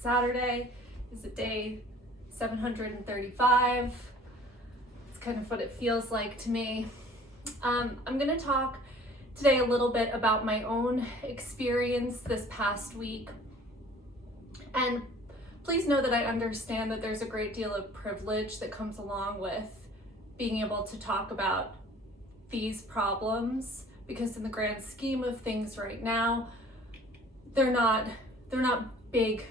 It's Saturday. Is it day 735? It's kind of what it feels like to me. I'm going to talk today a little bit about my own experience this past week. And please know that I understand that there's a great deal of privilege that comes along with being able to talk about these problems, because in the grand scheme of things right now, they're not big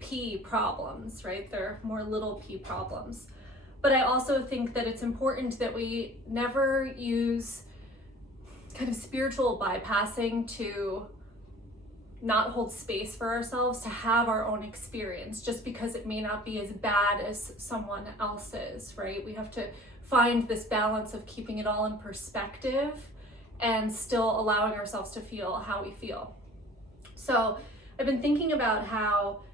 P problems, right? They're more little p problems. But I also think that it's important that we never use kind of spiritual bypassing to not hold space for ourselves to have our own experience, just because it may not be as bad as someone else's, right? We have to find this balance of keeping it all in perspective and still allowing ourselves to feel how we feel. So I've been thinking about how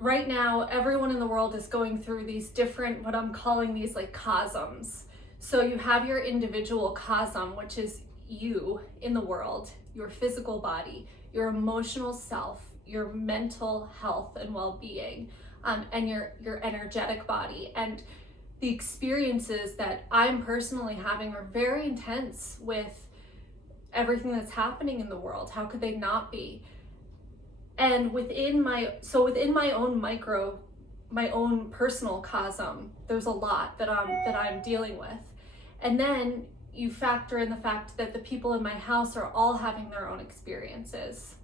right now everyone in the world is going through these different, what I'm calling these like cosms. So you have your individual cosm, which is you in the world, your physical body, your emotional self, your mental health and well-being, and your energetic body. And the experiences that I'm personally having are very intense with everything that's happening in the world. How could they not be? And within my own personal cosm, there's a lot that I'm dealing with. And then you factor in the fact that the people in my house are all having their own experiences.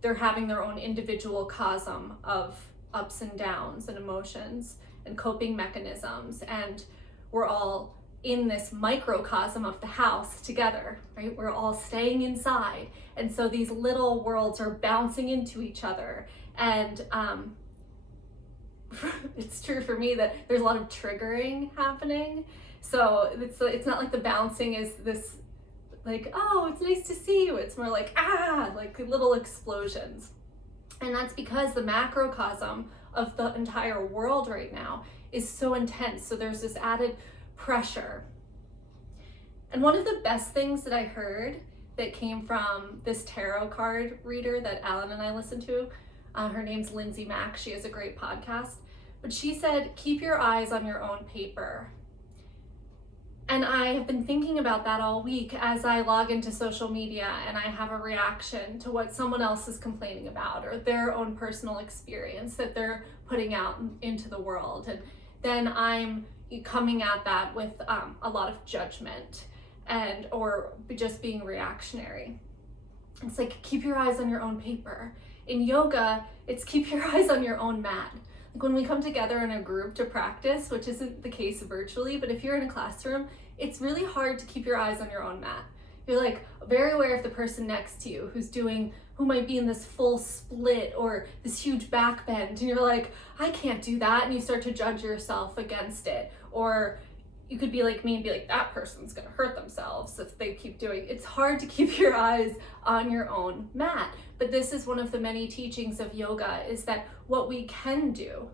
They're having their own individual cosm of ups and downs and emotions and coping mechanisms, and we're all in this microcosm of the house together, right? We're all staying inside, and so these little worlds are bouncing into each other. And it's true for me that there's a lot of triggering happening. So it's not like the bouncing is this like, oh, it's nice to see you. It's more like, like little explosions. And that's because the macrocosm of the entire world right now is so intense. So there's this added pressure. And one of the best things that I heard that came from this tarot card reader that Alan and I listened to, her name's Lindsay Mack. She has a great podcast, but she said, keep your eyes on your own paper. And I have been thinking about that all week as I log into social media and I have a reaction to what someone else is complaining about or their own personal experience that they're putting out into the world. And then I'm coming at that with a lot of judgment or just being reactionary. It's like, keep your eyes on your own paper. In yoga, it's keep your eyes on your own mat. Like when we come together in a group to practice, which isn't the case virtually, but if you're in a classroom, it's really hard to keep your eyes on your own mat. You're like very aware of the person next to you who might be in this full split or this huge back bend, and you're like, I can't do that, and you start to judge yourself against it. Or you could be like me and be like, that person's gonna hurt themselves if they keep doing it. It's hard to keep your eyes on your own mat. But this is one of the many teachings of yoga, is that what we can do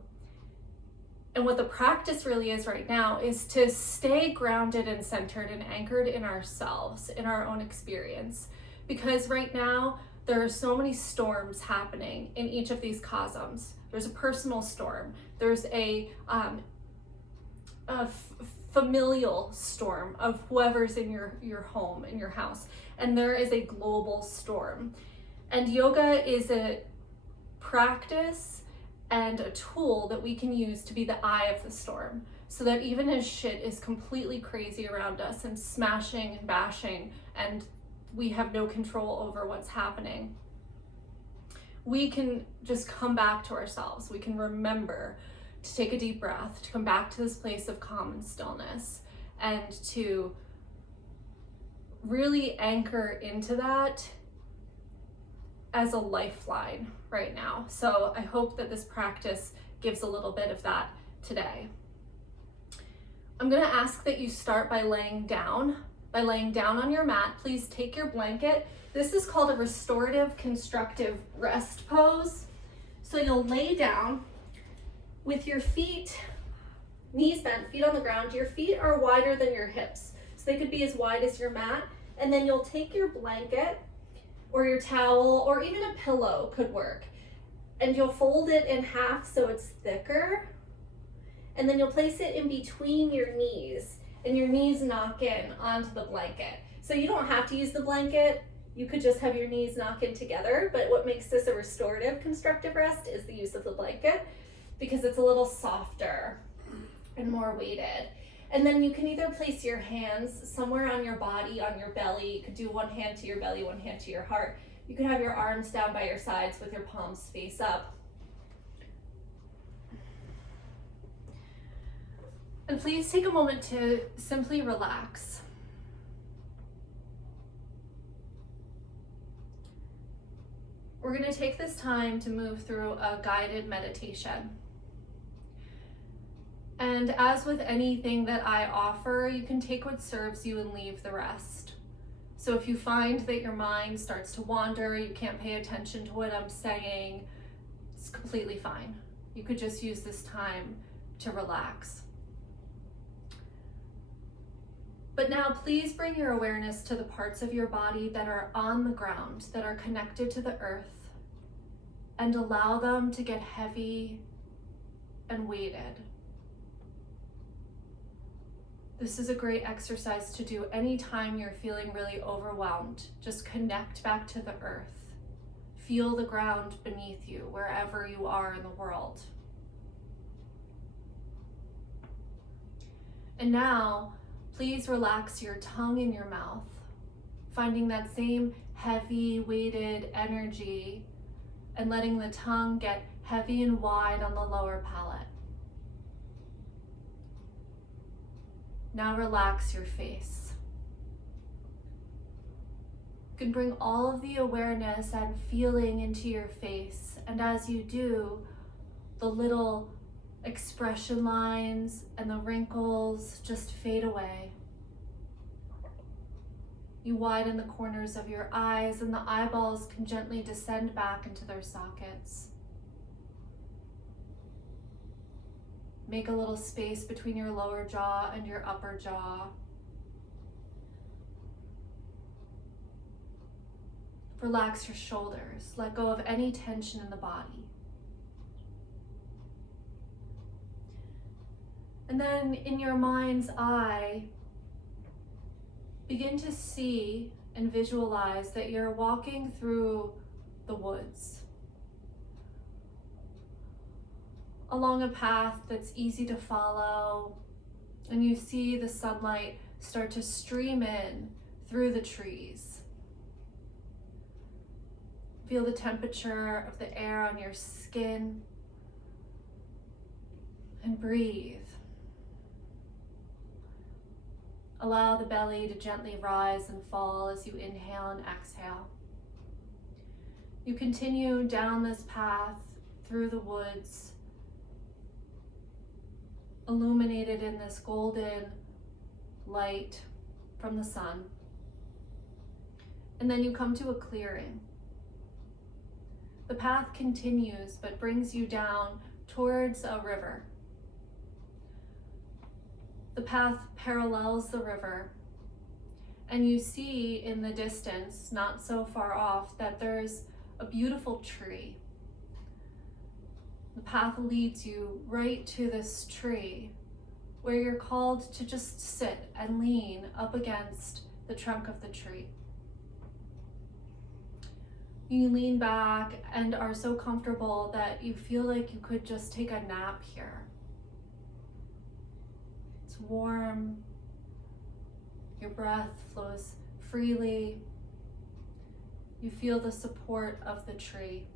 and what the practice really is right now is to stay grounded and centered and anchored in ourselves, in our own experience. Because right now, there are so many storms happening in each of these cosms. There's a personal storm. There's a familial storm of whoever's in your home, in your house. And there is a global storm. And yoga is a practice and a tool that we can use to be the eye of the storm, so that even as shit is completely crazy around us and smashing and bashing and we have no control over what's happening, we can just come back to ourselves. We can remember to take a deep breath, to come back to this place of calm and stillness, and to really anchor into that as a lifeline right now. So I hope that this practice gives a little bit of that today. I'm gonna ask that you start by laying down on your mat. Please take your blanket. This is called a restorative constructive rest pose. So you'll lay down with your feet, knees bent, feet on the ground. Your feet are wider than your hips, so they could be as wide as your mat. And then you'll take your blanket or your towel, or even a pillow could work. And you'll fold it in half so it's thicker. And then you'll place it in between your knees, and your knees knock in onto the blanket. So you don't have to use the blanket. You could just have your knees knock in together, but what makes this a restorative constructive rest is the use of the blanket, because it's a little softer and more weighted. And then you can either place your hands somewhere on your body, on your belly. You could do one hand to your belly, one hand to your heart. You could have your arms down by your sides with your palms face up. And please take a moment to simply relax. We're going to take this time to move through a guided meditation. And as with anything that I offer, you can take what serves you and leave the rest. So if you find that your mind starts to wander, you can't pay attention to what I'm saying, it's completely fine. You could just use this time to relax. But now please bring your awareness to the parts of your body that are on the ground, that are connected to the earth, and allow them to get heavy and weighted. This is a great exercise to do anytime you're feeling really overwhelmed. Just connect back to the earth. Feel the ground beneath you, wherever you are in the world. And now, please relax your tongue in your mouth, finding that same heavy, weighted energy and letting the tongue get heavy and wide on the lower palate. Now relax your face. You can bring all of the awareness and feeling into your face, and as you do, the little expression lines and the wrinkles just fade away. You widen the corners of your eyes, and the eyeballs can gently descend back into their sockets. Make a little space between your lower jaw and your upper jaw. Relax your shoulders. Let go of any tension in the body. And then in your mind's eye, begin to see and visualize that you're walking through the woods, along a path that's easy to follow, and you see the sunlight start to stream in through the trees. Feel the temperature of the air on your skin, and breathe. Allow the belly to gently rise and fall as you inhale and exhale. You continue down this path through the woods, illuminated in this golden light from the sun. And then you come to a clearing. The path continues, but brings you down towards a river. The path parallels the river, and you see in the distance, not so far off, that there's a beautiful tree. The path leads you right to this tree, where you're called to just sit and lean up against the trunk of the tree. You lean back and are so comfortable that you feel like you could just take a nap here. It's warm, your breath flows freely, you feel the support of the tree.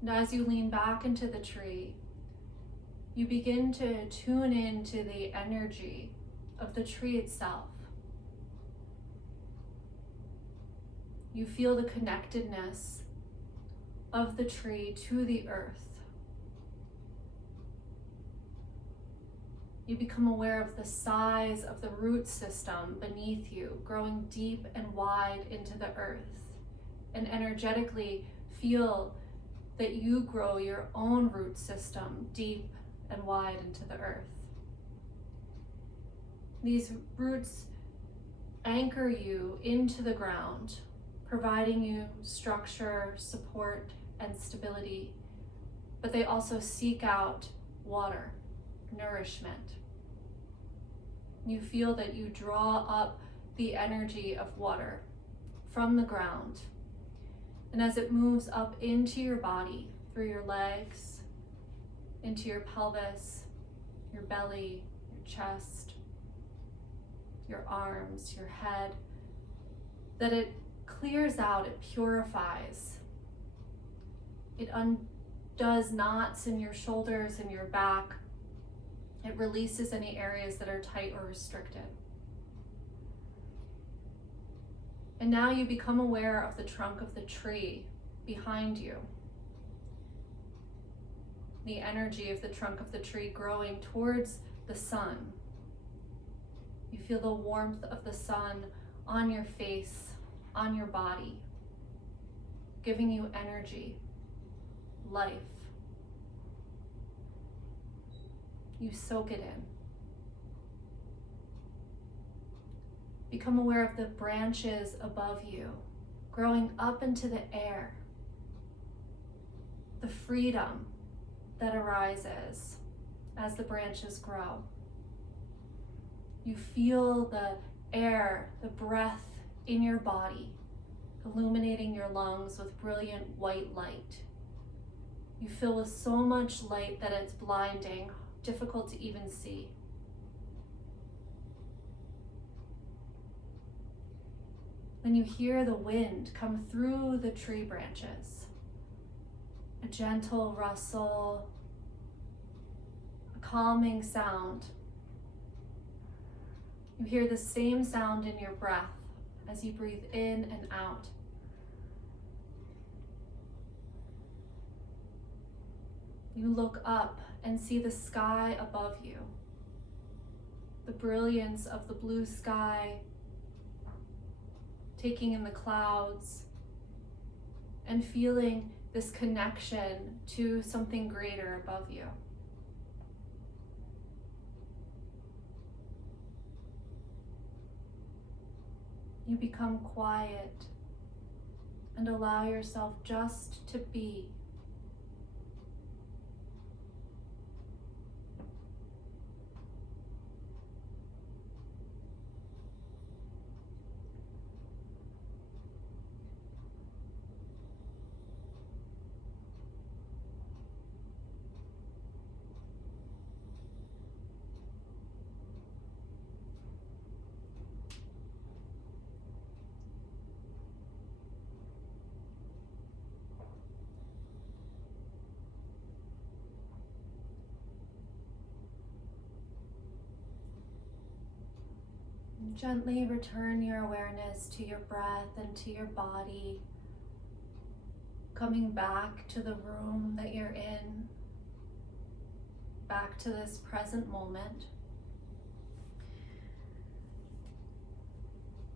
And as you lean back into the tree, you begin to tune into the energy of the tree itself. You feel the connectedness of the tree to the earth. You become aware of the size of the root system beneath you, growing deep and wide into the earth, and energetically feel that you grow your own root system deep and wide into the earth. These roots anchor you into the ground, providing you structure, support, and stability, but they also seek out water, nourishment. You feel that you draw up the energy of water from the ground, and as it moves up into your body, through your legs, into your pelvis, your belly, your chest, your arms, your head, that it clears out, it purifies. It undoes knots in your shoulders and your back. It releases any areas that are tight or restricted. And now you become aware of the trunk of the tree behind you. The energy of the trunk of the tree growing towards the sun. You feel the warmth of the sun on your face, on your body, giving you energy, life. You soak it in. Become aware of the branches above you, growing up into the air. The freedom that arises as the branches grow. You feel the air, the breath in your body, illuminating your lungs with brilliant white light. You fill with so much light that it's blinding, difficult to even see. Then you hear the wind come through the tree branches. A gentle rustle, a calming sound. You hear the same sound in your breath as you breathe in and out. You look up and see the sky above you, the brilliance of the blue sky, taking in the clouds, and feeling this connection to something greater above you. You become quiet and allow yourself just to be. Gently return your awareness to your breath and to your body, coming back to the room that you're in, back to this present moment.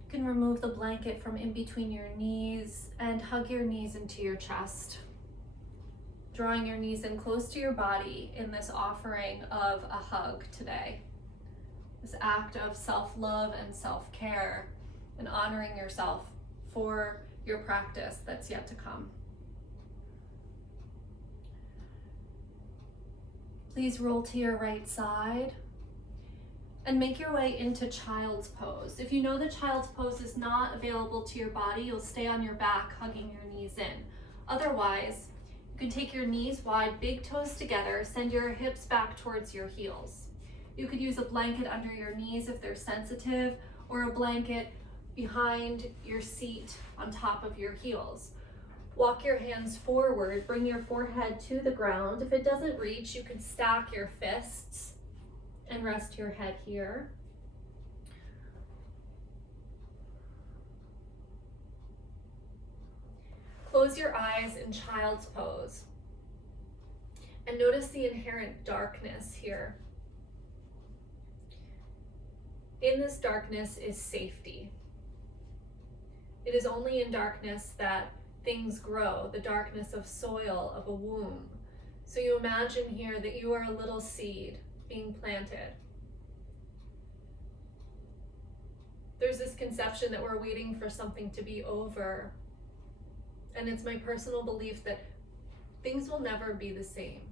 You can remove the blanket from in between your knees and hug your knees into your chest, drawing your knees in close to your body in this offering of a hug today. This act of self-love and self-care and honoring yourself for your practice that's yet to come. Please roll to your right side and make your way into child's pose. If you know the child's pose is not available to your body, you'll stay on your back, hugging your knees in. Otherwise, you can take your knees wide, big toes together, send your hips back towards your heels. You could use a blanket under your knees if they're sensitive, or a blanket behind your seat on top of your heels. Walk your hands forward, bring your forehead to the ground. If it doesn't reach, you could stack your fists and rest your head here. Close your eyes in child's pose and notice the inherent darkness here. In this darkness is safety. It is only in darkness that things grow, the darkness of soil, of a womb. So you imagine here that you are a little seed being planted. There's this conception that we're waiting for something to be over And it's my personal belief that things will never be the same.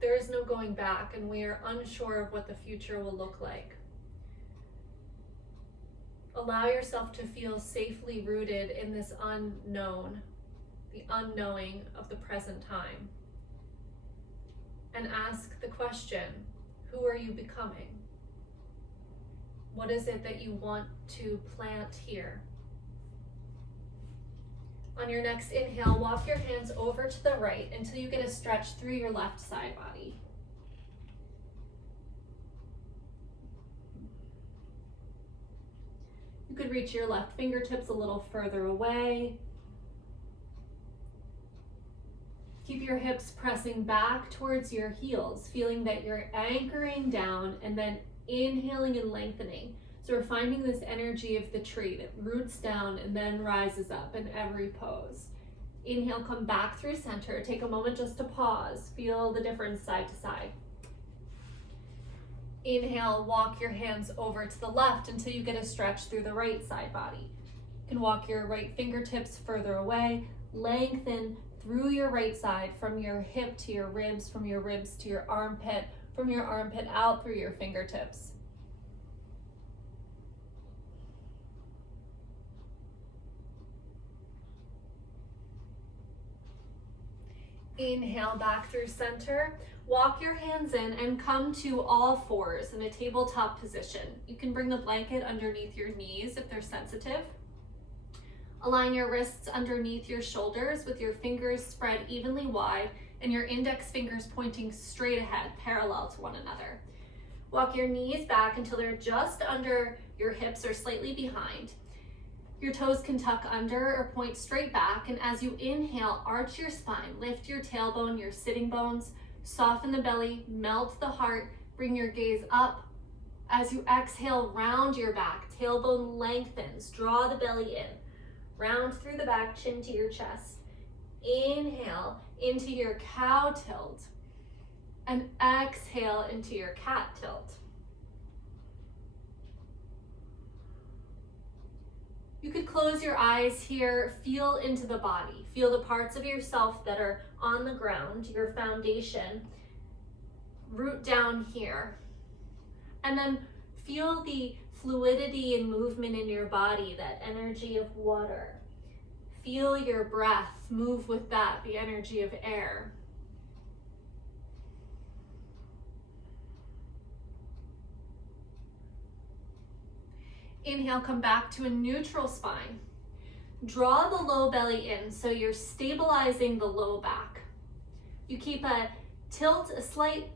There is no going back, and we are unsure of what the future will look like. Allow yourself to feel safely rooted in this unknown, the unknowing of the present time. And ask the question, who are you becoming? What is it that you want to plant here? On your next inhale, walk your hands over to the right until you get a stretch through your left side body. You could reach your left fingertips a little further away. Keep your hips pressing back towards your heels, feeling that you're anchoring down and then inhaling and lengthening. So we're finding this energy of the tree that roots down and then rises up in every pose. Inhale, come back through center. Take a moment just to pause. Feel the difference side to side. Inhale, walk your hands over to the left until you get a stretch through the right side body. You can walk your right fingertips further away. Lengthen through your right side from your hip to your ribs, from your ribs to your armpit, from your armpit out through your fingertips. Inhale back through center. Walk your hands in and come to all fours in a tabletop position. You can bring the blanket underneath your knees if they're sensitive. Align your wrists underneath your shoulders with your fingers spread evenly wide and your index fingers pointing straight ahead, parallel to one another. Walk your knees back until they're just under your hips or slightly behind. Your toes can tuck under or point straight back, and as you inhale, arch your spine, lift your tailbone, your sitting bones, soften the belly, melt the heart, bring your gaze up. As you exhale, round your back, tailbone lengthens, draw the belly in. Round through the back, chin to your chest. Inhale into your cow tilt, and exhale into your cat tilt. You could close your eyes here, feel into the body, feel the parts of yourself that are on the ground, your foundation, root down here, and then feel the fluidity and movement in your body, that energy of water. Feel your breath move with that, the energy of air. Inhale, come back to a neutral spine. Draw the low belly in so you're stabilizing the low back. You keep a tilt, a slight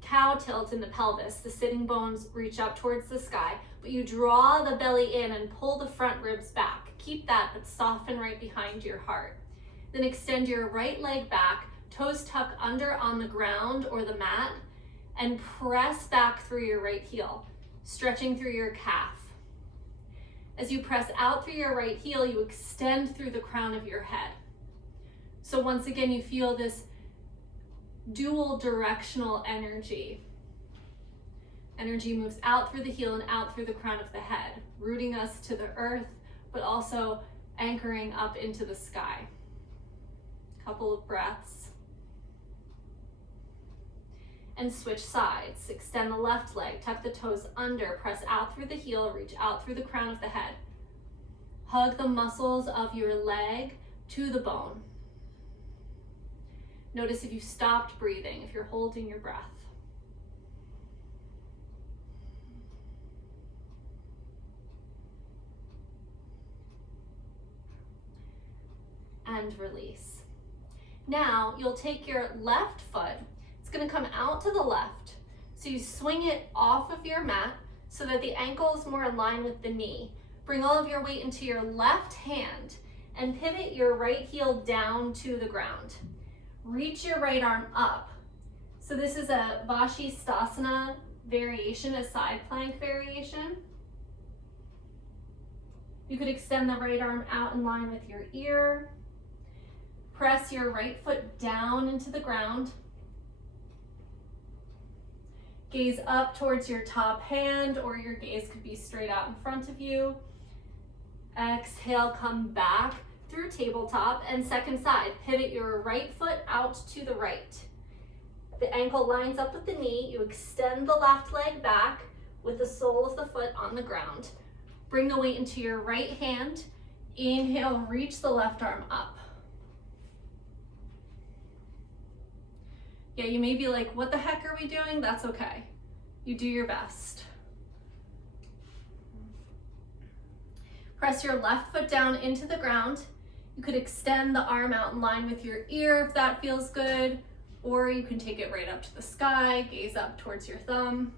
cow tilt in the pelvis. The sitting bones reach up towards the sky, but you draw the belly in and pull the front ribs back. Keep that, but soften right behind your heart. Then extend your right leg back, toes tuck under on the ground or the mat, and press back through your right heel, stretching through your calf. As you press out through your right heel, you extend through the crown of your head. So once again, you feel this dual directional energy. Energy moves out through the heel and out through the crown of the head, rooting us to the earth, but also anchoring up into the sky. Couple of breaths. And switch sides. Extend the left leg, tuck the toes under, press out through the heel, reach out through the crown of the head. Hug the muscles of your leg to the bone. Notice if you stopped breathing, if you're holding your breath. And release. Now you'll take your left foot. It's going to come out to the left. So you swing it off of your mat so that the ankle is more in line with the knee. Bring all of your weight into your left hand and pivot your right heel down to the ground. Reach your right arm up. So this is a Vashisthasana variation, a side plank variation. You could extend the right arm out in line with your ear. Press your right foot down into the ground. Gaze up towards your top hand, or your gaze could be straight out in front of you. Exhale, come back through tabletop, and second side. Pivot your right foot out to the right. The ankle lines up with the knee. You extend the left leg back with the sole of the foot on the ground. Bring the weight into your right hand. Inhale, reach the left arm up. Yeah, you may be like, what the heck are we doing? That's okay. You do your best. Press your left foot down into the ground. You could extend the arm out in line with your ear if that feels good, or you can take it right up to the sky, gaze up towards your thumb.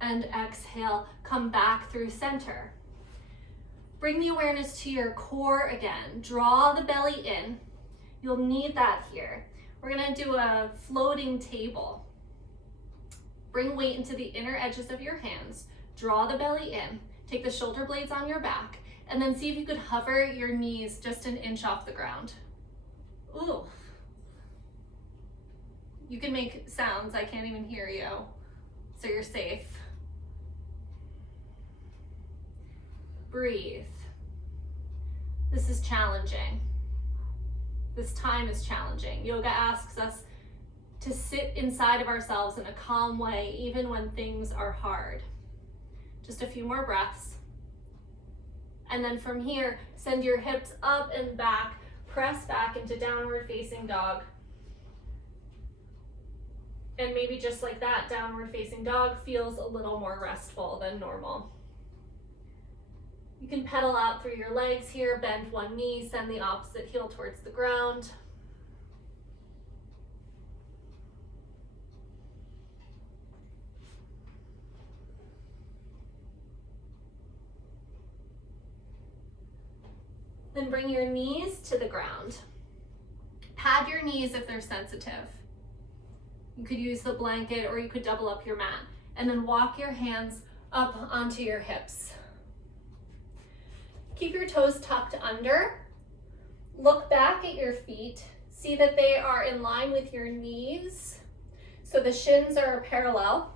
And exhale, come back through center. Bring the awareness to your core again. Draw the belly in. You'll need that here. We're gonna do a floating table. Bring weight into the inner edges of your hands. Draw the belly in. Take the shoulder blades on your back, and then see if you could hover your knees just an inch off the ground. Ooh. You can make sounds, I can't even hear you, so you're safe. Breathe. This is challenging. This time is challenging. Yoga asks us to sit inside of ourselves in a calm way, even when things are hard. Just a few more breaths. And then from here, send your hips up and back, press back into downward facing dog. And maybe just like that, downward facing dog feels a little more restful than normal. You can pedal out through your legs here, bend one knee, send the opposite heel towards the ground. Then bring your knees to the ground. Pad your knees if they're sensitive. You could use the blanket or you could double up your mat. And then walk your hands up onto your hips. Keep your toes tucked under. Look back at your feet. See that they are in line with your knees. So the shins are parallel.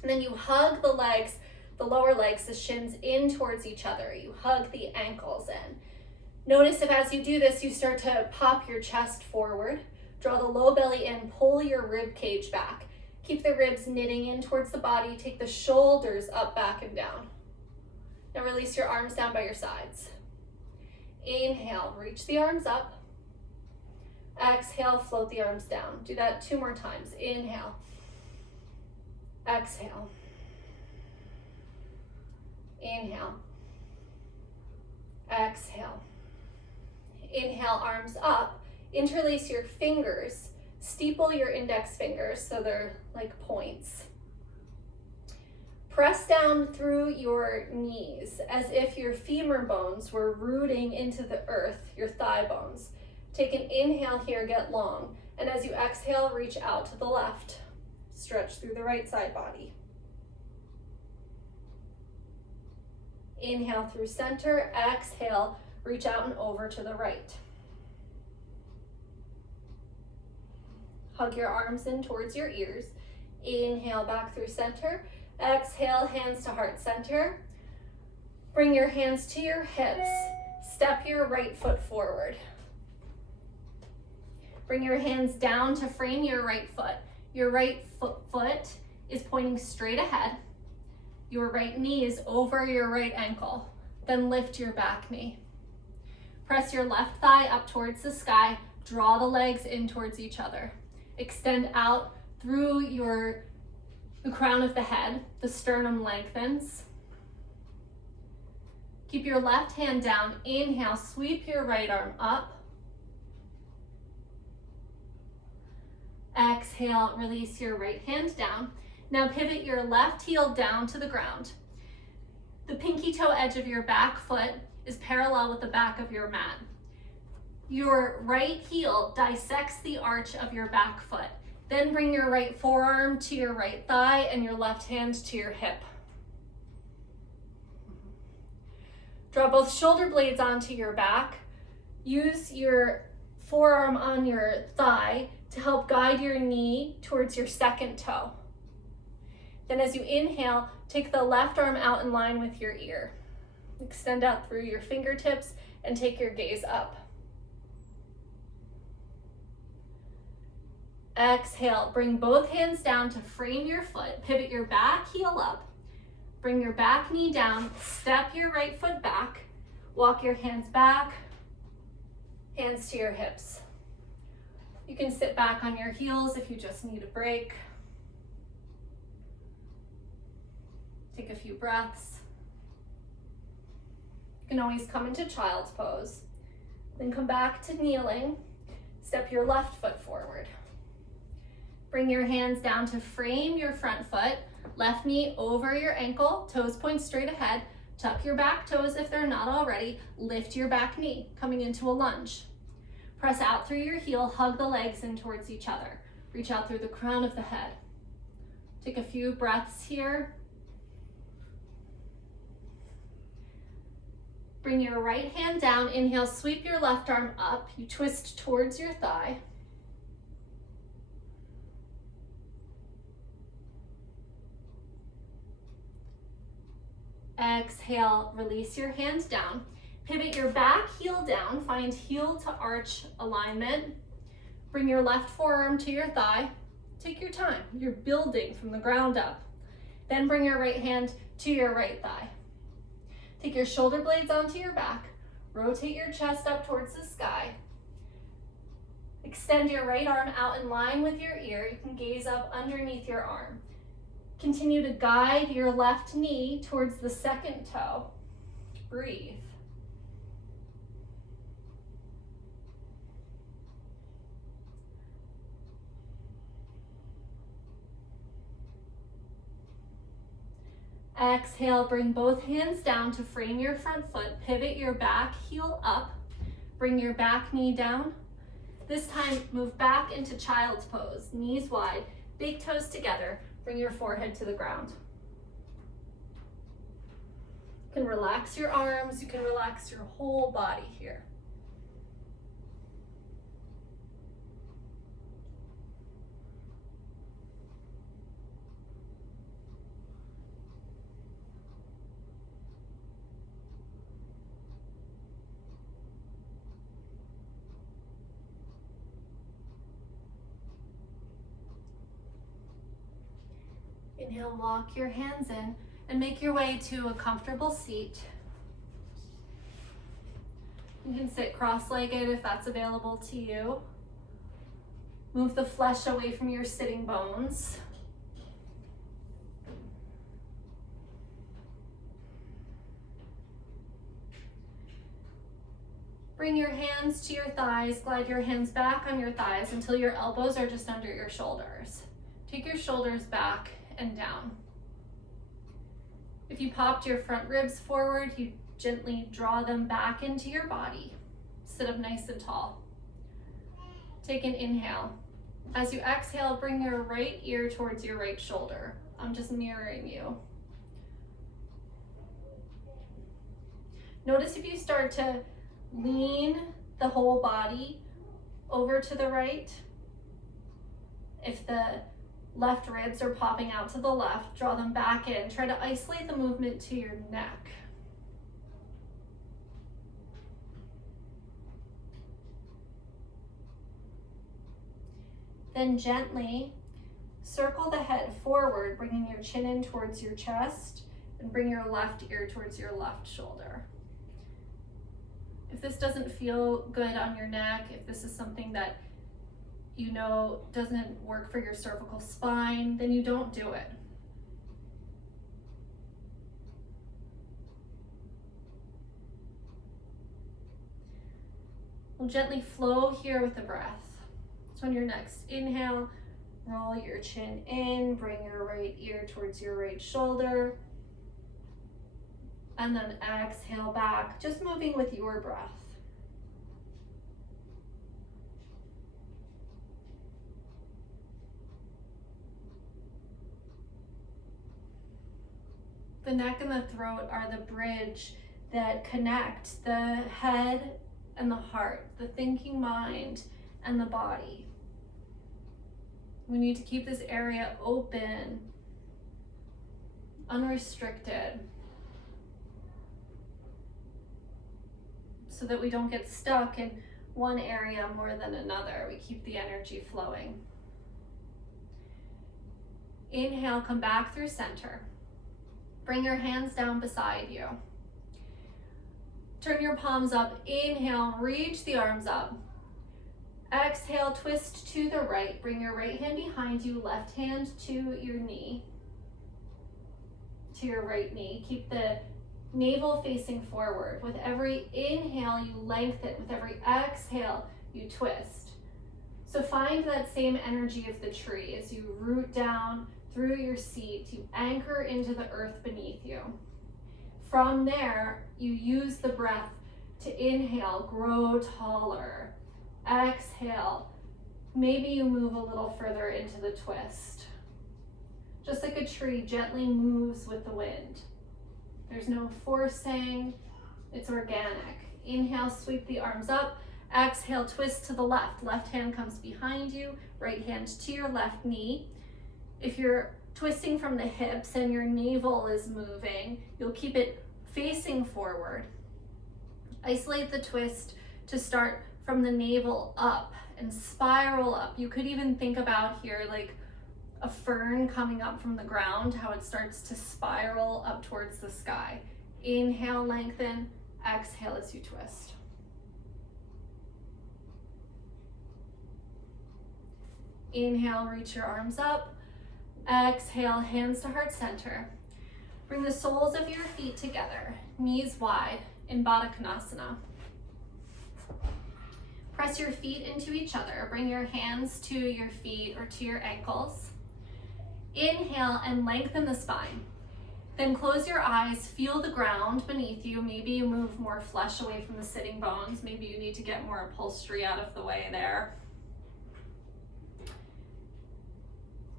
And then you hug the legs, the lower legs, the shins in towards each other. You hug the ankles in. Notice if as you do this, you start to pop your chest forward. Draw the low belly in, pull your rib cage back. Keep the ribs knitting in towards the body. Take the shoulders up, back, and down. Now release your arms down by your sides. Inhale, reach the arms up. Exhale, float the arms down. Do that 2 more times. Inhale. Exhale. Inhale. Exhale. Inhale, arms up. Interlace your fingers. Steeple your index fingers so they're like points. Press down through your knees as if your femur bones were rooting into the earth, your thigh bones. Take an inhale here, get long. And as you exhale, reach out to the left. Stretch through the right side body. Inhale through center, exhale, reach out and over to the right. Hug your arms in towards your ears. Inhale back through center. Exhale, hands to heart center. Bring your hands to your hips. Step your right foot forward. Bring your hands down to frame your right foot. Your right foot is pointing straight ahead. Your right knee is over your right ankle. Then lift your back knee. Press your left thigh up towards the sky. Draw the legs in towards each other. Extend out through the crown of the head. The sternum lengthens. Keep your left hand down. Inhale, sweep your right arm up. Exhale, release your right hand down. Now pivot your left heel down to the ground. The pinky toe edge of your back foot is parallel with the back of your mat. Your right heel dissects the arch of your back foot. Then bring your right forearm to your right thigh and your left hand to your hip. Draw both shoulder blades onto your back. Use your forearm on your thigh to help guide your knee towards your second toe. Then as you inhale, take the left arm out in line with your ear. Extend out through your fingertips and take your gaze up. Exhale, bring both hands down to frame your foot. Pivot your back heel up. Bring your back knee down. Step your right foot back. Walk your hands back. Hands to your hips. You can sit back on your heels if you just need a break. Take a few breaths. You can always come into child's pose. Then come back to kneeling. Step your left foot forward. Bring your hands down to frame your front foot. Left knee over your ankle, toes point straight ahead. Tuck your back toes if they're not already. Lift your back knee, coming into a lunge. Press out through your heel, hug the legs in towards each other. Reach out through the crown of the head. Take a few breaths here. Bring your right hand down. Inhale, sweep your left arm up. You twist towards your thigh. Exhale, release your hands down. Pivot your back heel down. Find heel to arch alignment. Bring your left forearm to your thigh. Take your time. You're building from the ground up. Then bring your right hand to your right thigh. Take your shoulder blades onto your back. Rotate your chest up towards the sky. Extend your right arm out in line with your ear. You can gaze up underneath your arm. Continue to guide your left knee towards the second toe. Breathe. Exhale, bring both hands down to frame your front foot. Pivot your back heel up. Bring your back knee down. This time, move back into child's pose. Knees wide, big toes together. Bring your forehead to the ground. You can relax your arms. You can relax your whole body here. Inhale, walk your hands in and make your way to a comfortable seat. You can sit cross-legged if that's available to you. Move the flesh away from your sitting bones. Bring your hands to your thighs. Glide your hands back on your thighs until your elbows are just under your shoulders. Take your shoulders back and down. If you popped your front ribs forward, you gently draw them back into your body. Sit up nice and tall. Take an inhale. As you exhale, bring your right ear towards your right shoulder. I'm just mirroring you. Notice if you start to lean the whole body over to the right. If the left ribs are popping out to the left, draw them back in. Try to isolate the movement to your neck. Then gently circle the head forward, bringing your chin in towards your chest, and bring your left ear towards your left shoulder. If this doesn't feel good on your neck, if this is something that you know doesn't work for your cervical spine, then you don't do it. We'll gently flow here with the breath. So on your next inhale, roll your chin in, bring your right ear towards your right shoulder, and then exhale back, just moving with your breath. The neck and the throat are the bridge that connect the head and the heart, the thinking mind and the body. We need to keep this area open, unrestricted. so that we don't get stuck in one area more than another. We keep the energy flowing. Inhale, come back through center. Bring your hands down beside you. Turn your palms up. Inhale, reach the arms up. Exhale, twist to the right. Bring your right hand behind you, left hand to your knee, to your right knee. Keep the navel facing forward. With every inhale, you lengthen. With every exhale, you twist. So find that same energy of the tree as you root down through your seat. You anchor into the earth beneath you. From there, you use the breath to inhale, grow taller. Exhale, maybe you move a little further into the twist. Just like a tree gently moves with the wind. There's no forcing, it's organic. Inhale, sweep the arms up. Exhale, twist to the left. Left hand comes behind you, right hand to your left knee. If you're twisting from the hips and your navel is moving, you'll keep it facing forward. Isolate the twist to start from the navel up and spiral up. You could even think about here like a fern coming up from the ground, how it starts to spiral up towards the sky. Inhale, lengthen. Exhale as you twist. Inhale, reach your arms up. Exhale, hands to heart center. Bring the soles of your feet together, knees wide in Baddha Konasana. Press your feet into each other. Bring your hands to your feet or to your ankles. Inhale and lengthen the spine. Then close your eyes, feel the ground beneath you. Maybe you move more flesh away from the sitting bones. Maybe you need to get more upholstery out of the way there.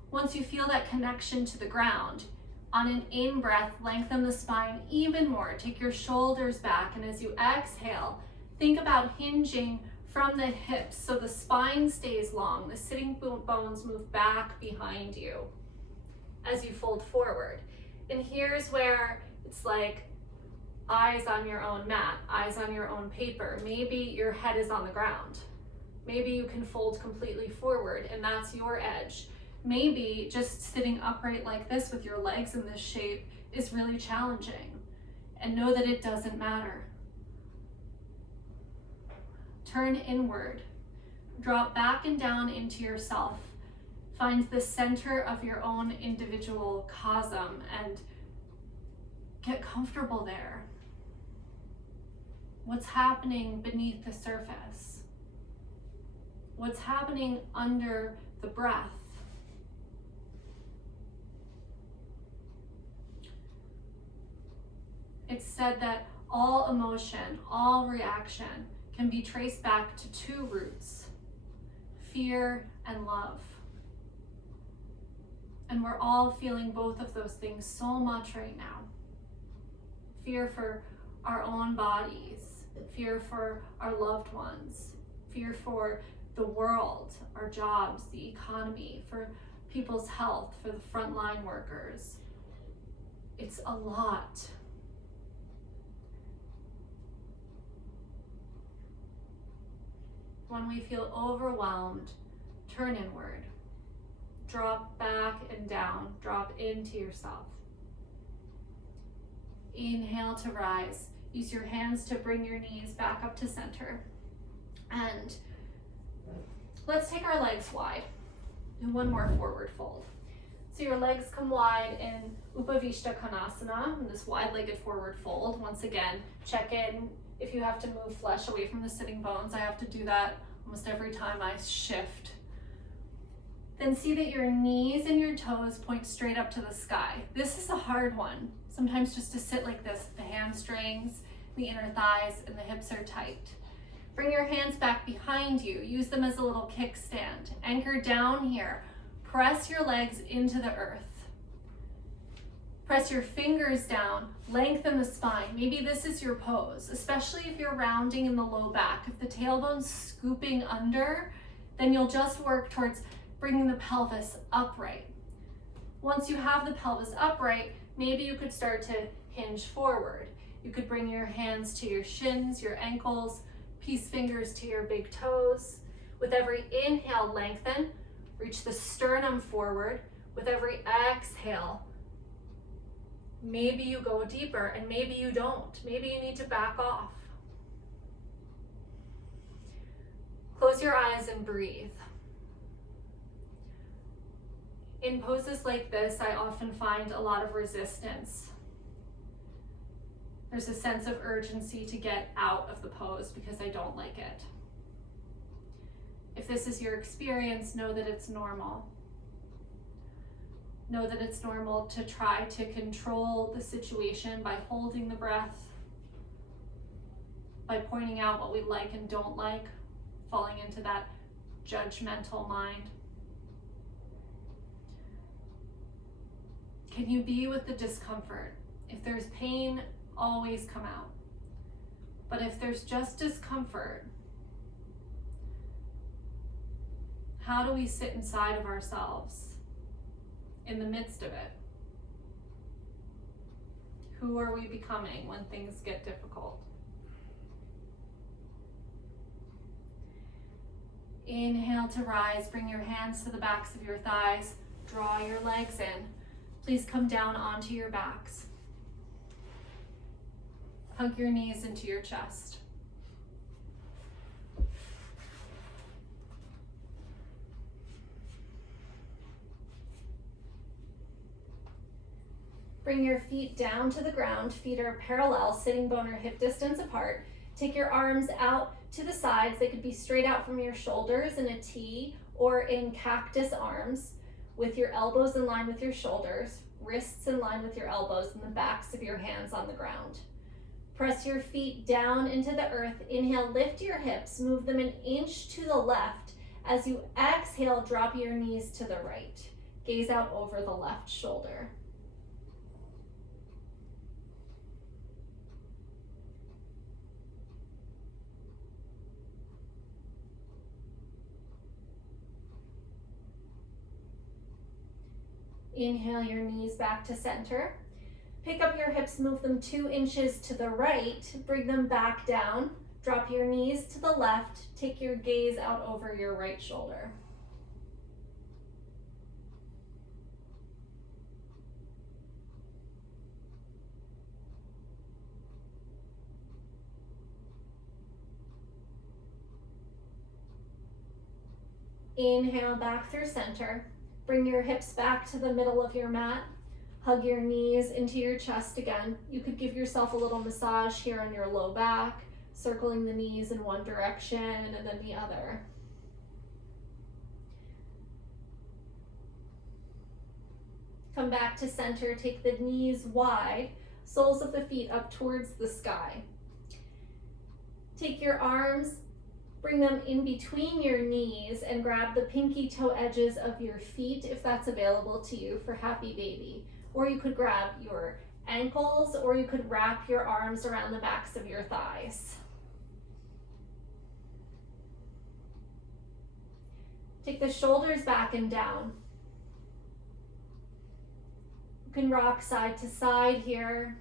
Once you feel that connection to the ground, on an in-breath, lengthen the spine even more. Take your shoulders back, and as you exhale, think about hinging from the hips so the spine stays long. The sitting bones move back behind you as you fold forward. And here's where it's like eyes on your own mat, eyes on your own paper. Maybe your head is on the ground. Maybe you can fold completely forward, and that's your edge. Maybe just sitting upright like this with your legs in this shape is really challenging. And know that it doesn't matter. Turn inward. Drop back and down into yourself. Find the center of your own individual cosm and get comfortable there. What's happening beneath the surface? What's happening under the breath? It's said that all emotion, all reaction can be traced back to two roots, fear and love. And we're all feeling both of those things so much right now. Fear for our own bodies, fear for our loved ones, fear for the world, our jobs, the economy, for people's health, for the frontline workers. It's a lot. When we feel overwhelmed, turn inward. Drop back and down. Drop into yourself. Inhale to rise. Use your hands to bring your knees back up to center. And let's take our legs wide. Do one more forward fold. So your legs come wide in Upavishta Konasana, in this wide-legged forward fold. Once again, check in. If you have to move flesh away from the sitting bones, I have to do that almost every time I shift. Then see that your knees and your toes point straight up to the sky. This is a hard one. Sometimes just to sit like this, the hamstrings, the inner thighs, and the hips are tight. Bring your hands back behind you. Use them as a little kickstand. Anchor down here. Press your legs into the earth. Press your fingers down, lengthen the spine. Maybe this is your pose, especially if you're rounding in the low back. If the tailbone's scooping under, then you'll just work towards bringing the pelvis upright. Once you have the pelvis upright, maybe you could start to hinge forward. You could bring your hands to your shins, your ankles, peace fingers to your big toes. With every inhale, lengthen, reach the sternum forward. With every exhale, maybe you go deeper and maybe you don't. Maybe you need to back off. Close your eyes and breathe. In poses like this, I often find a lot of resistance. There's a sense of urgency to get out of the pose because I don't like it. If this is your experience, know that it's normal. Know that it's normal to try to control the situation by holding the breath, by pointing out what we like and don't like, falling into that judgmental mind. Can you be with the discomfort? If there's pain, always come out. But if there's just discomfort, how do we sit inside of ourselves in the midst of it? Who are we becoming when things get difficult? Inhale to rise. Bring your hands to the backs of your thighs. Draw your legs in. Please come down onto your backs. Hug your knees into your chest. Bring your feet down to the ground. Feet are parallel, sitting bone or hip distance apart. Take your arms out to the sides. They could be straight out from your shoulders in a T or in cactus arms, with your elbows in line with your shoulders, wrists in line with your elbows, and the backs of your hands on the ground. Press your feet down into the earth. Inhale, lift your hips, move them an inch to the left. As you exhale, drop your knees to the right. Gaze out over the left shoulder. Inhale your knees back to center. Pick up your hips, move them 2 inches to the right, bring them back down. Drop your knees to the left, take your gaze out over your right shoulder. Inhale back through center. Bring your hips back to the middle of your mat. Hug your knees into your chest again. You could give yourself a little massage here on your low back, circling the knees in one direction and then the other. Come back to center. Take the knees wide, soles of the feet up towards the sky. Take your arms, bring them in between your knees and grab the pinky toe edges of your feet if that's available to you for happy baby. Or you could grab your ankles, or you could wrap your arms around the backs of your thighs. Take the shoulders back and down. You can rock side to side here.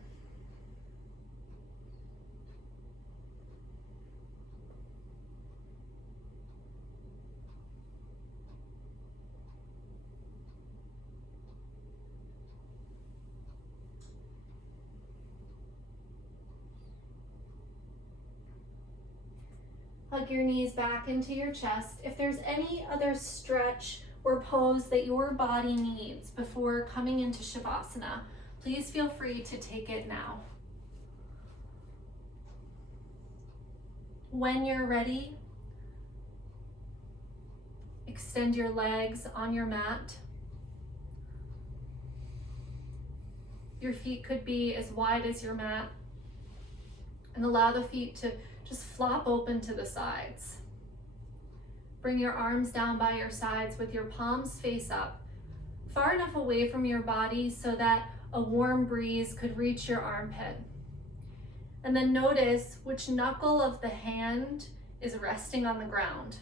Hug your knees back into your chest. If there's any other stretch or pose that your body needs before coming into Shavasana, please feel free to take it now. When you're ready, extend your legs on your mat. Your feet could be as wide as your mat, and allow the feet to just flop open to the sides. Bring your arms down by your sides with your palms face up, far enough away from your body so that a warm breeze could reach your armpit. And then notice which knuckle of the hand is resting on the ground.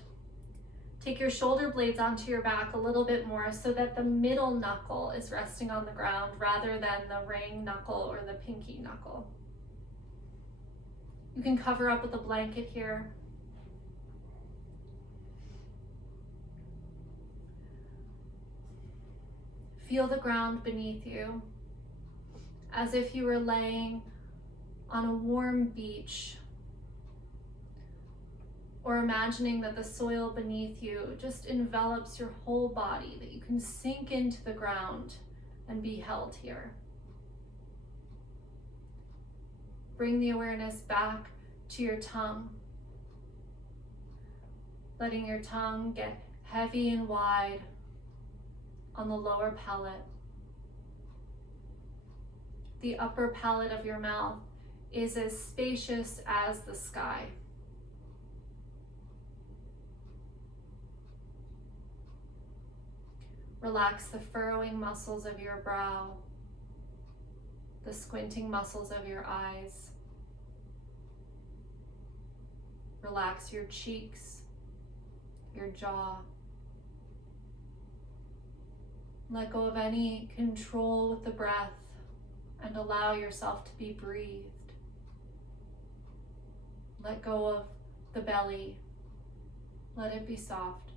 Take your shoulder blades onto your back a little bit more so that the middle knuckle is resting on the ground rather than the ring knuckle or the pinky knuckle. You can cover up with a blanket here. Feel the ground beneath you as if you were laying on a warm beach, or imagining that the soil beneath you just envelops your whole body, that you can sink into the ground and be held here. Bring the awareness back to your tongue, letting your tongue get heavy and wide on the lower palate. The upper palate of your mouth is as spacious as the sky. Relax the furrowing muscles of your brow, the squinting muscles of your eyes. Relax your cheeks, your jaw. Let go of any control with the breath and allow yourself to be breathed. Let go of the belly. Let it be soft.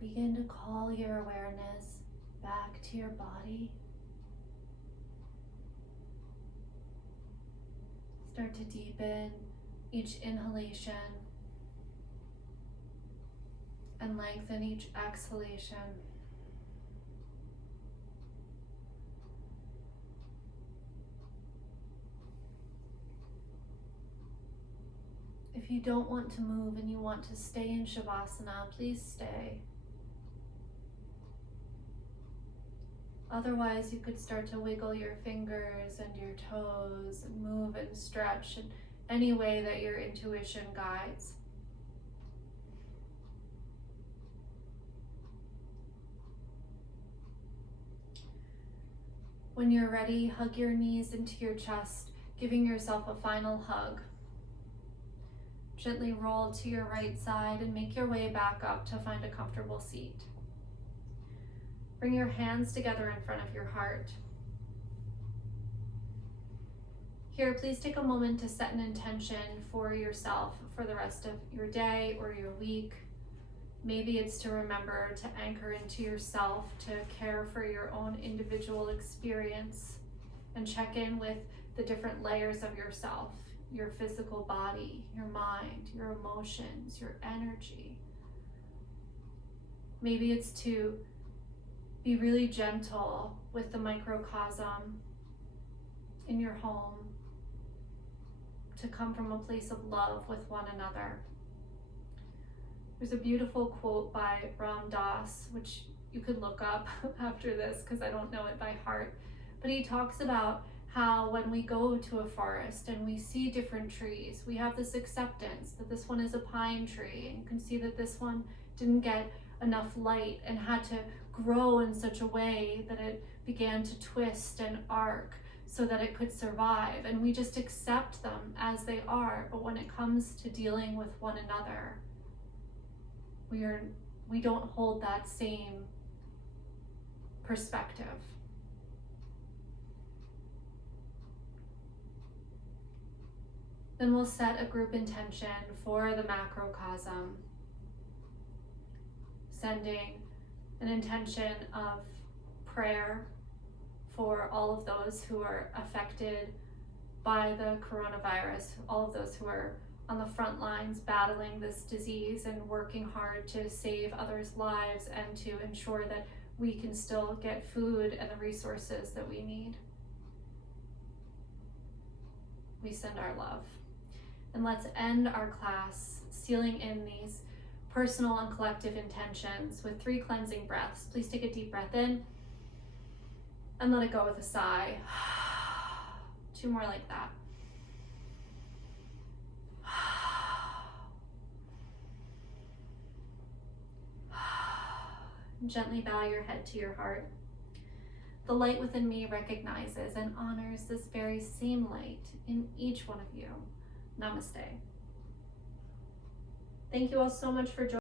Begin to call your awareness back to your body. Start to deepen each inhalation and lengthen each exhalation. If you don't want to move and you want to stay in Shavasana, please stay. Otherwise, you could start to wiggle your fingers and your toes and move and stretch in any way that your intuition guides. When you're ready, hug your knees into your chest, giving yourself a final hug. Gently roll to your right side and make your way back up to find a comfortable seat. Bring your hands together in front of your heart. Here, please take a moment to set an intention for yourself for the rest of your day or your week. Maybe it's to remember to anchor into yourself, to care for your own individual experience, and check in with the different layers of yourself, your physical body, your mind, your emotions, your energy. Maybe it's to be really gentle with the microcosm in your home, to come from a place of love with one another. There's a beautiful quote by Ram Dass, which you could look up after this because I don't know it by heart, but he talks about how when we go to a forest and we see different trees, we have this acceptance that this one is a pine tree, and you can see that this one didn't get enough light and had to grow in such a way that it began to twist and arc so that it could survive, and we just accept them as they are. But when it comes to dealing with one another, we don't hold that same perspective. Then we'll set a group intention for the macrocosm, sending an intention of prayer for all of those who are affected by the coronavirus, all of those who are on the front lines battling this disease and working hard to save others' lives and to ensure that we can still get food and the resources that we need. We send our love. And let's end our class sealing in these personal and collective intentions with 3 cleansing breaths. Please take a deep breath in and let it go with a sigh. 2 more like that. Gently bow your head to your heart. The light within me recognizes and honors this very same light in each one of you. Namaste. Thank you all so much for joining.